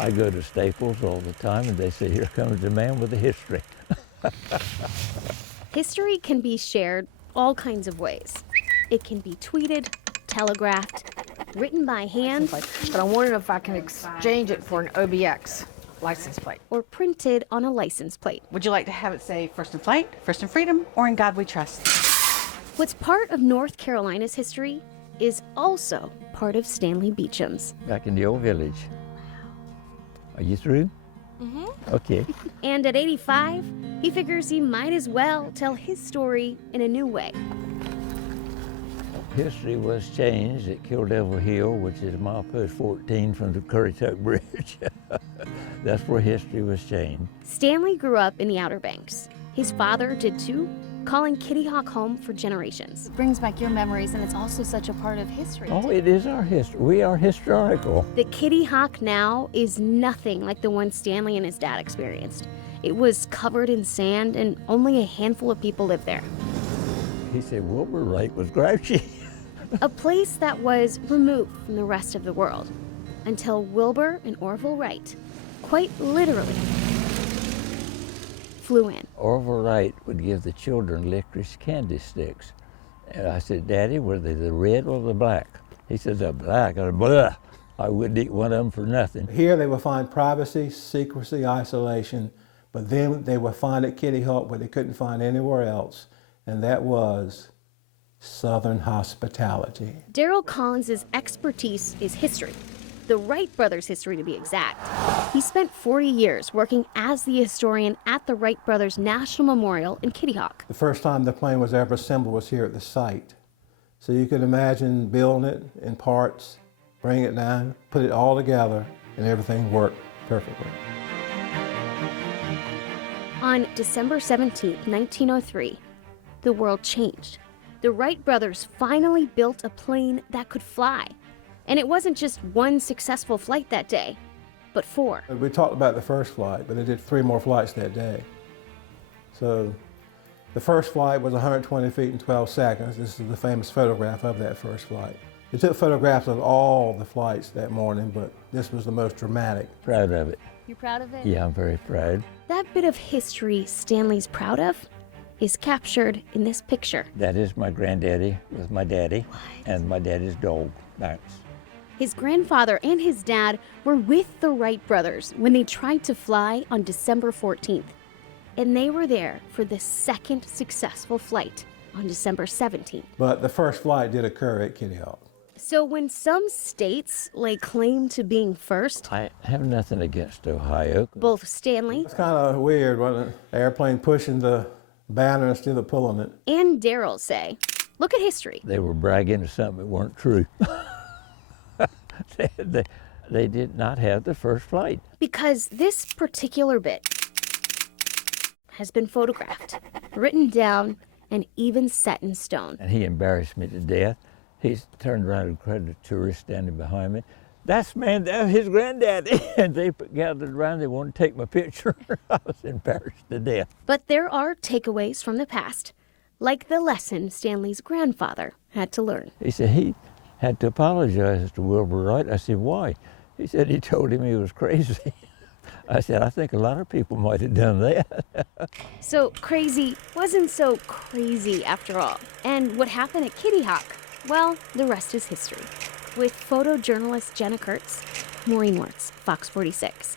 I go to Staples all the time and they say, here comes the man with the history. History can be shared all kinds of ways. It can be tweeted, telegraphed, written by hand, But I'm wondering if I can exchange it for an OBX license plate. or printed on a license plate. Would you like to have it say First in Flight, First in Freedom, or In God We Trust? What's part of North Carolina's history is also part of Stanley Beacham's. Back in the old village. Are you through? Mm-hmm. Okay. And at 85, he figures he might as well tell his story in a new way. History was changed at Kill Devil Hill, which is milepost 14 from the Currituck Bridge. That's where history was changed. Stanley grew up in the Outer Banks. His father did too, calling Kitty Hawk home for generations. It brings back your memories, and it's also such a part of history. Oh, it is our history. We are historical. The Kitty Hawk now is nothing like the one Stanley and his dad experienced. It was covered in sand, and only a handful of people lived there. He said Wilbur Wright was grouchy. A place that was removed from the rest of the world until Wilbur and Orville Wright, quite literally, flew in. Orville Wright would give the children licorice candy sticks. And I said, Daddy, were they the red or the black? He said, the black. I said, blah. I wouldn't eat one of them for nothing. Here they would find privacy, secrecy, isolation, but then they would find at Kitty Hawk what they couldn't find anywhere else, and that was Southern hospitality. Darrell Collins's expertise is history, the Wright brothers' history to be exact. He spent 40 years working as the historian at the Wright brothers National Memorial in Kitty Hawk. The first time the plane was ever assembled was here at the site. So you could imagine building it in parts, bring it down, put it all together, and everything worked perfectly. On December 17, 1903, the world changed. The Wright brothers finally built a plane that could fly. And it wasn't just one successful flight that day, but 4. We talked about the first flight, but they did 3 more flights that day. So the first flight was 120 feet in 12 seconds. This is the famous photograph of that first flight. They took photographs of all the flights that morning, but this was the most dramatic. Proud of it. You're proud of it? Yeah, I'm very proud. That bit of history Stanley's proud of is captured in this picture. That is my granddaddy with my daddy and my daddy's dog, Max. His grandfather and his dad were with the Wright brothers when they tried to fly on December 14th. And they were there for the second successful flight on December 17th. But the first flight did occur at Kitty Hawk. So when some states lay claim to being first, I have nothing against Ohio. both Stanley It's kind of weird, wasn't it? The airplane pushing the banner instead of pulling it. and Darrell say, look at history. They were bragging to something that weren't true. they did not have the first flight. Because this particular bit has been photographed, written down, and even set in stone. And he embarrassed me to death. He turned around and cried to a tourist standing behind me. That's his granddaddy. And they gathered around, they wanted to take my picture. I was embarrassed to death. But there are takeaways from the past, like the lesson Stanley's grandfather had to learn. He said he had to apologize to Wilbur Wright. I said, why? He said he told him he was crazy. I said, I think a lot of people might have done that. So crazy wasn't so crazy after all. And what happened at Kitty Hawk? Well, the rest is history. With photojournalist Jenna Kurtz, Maureen Wertz, Fox 46.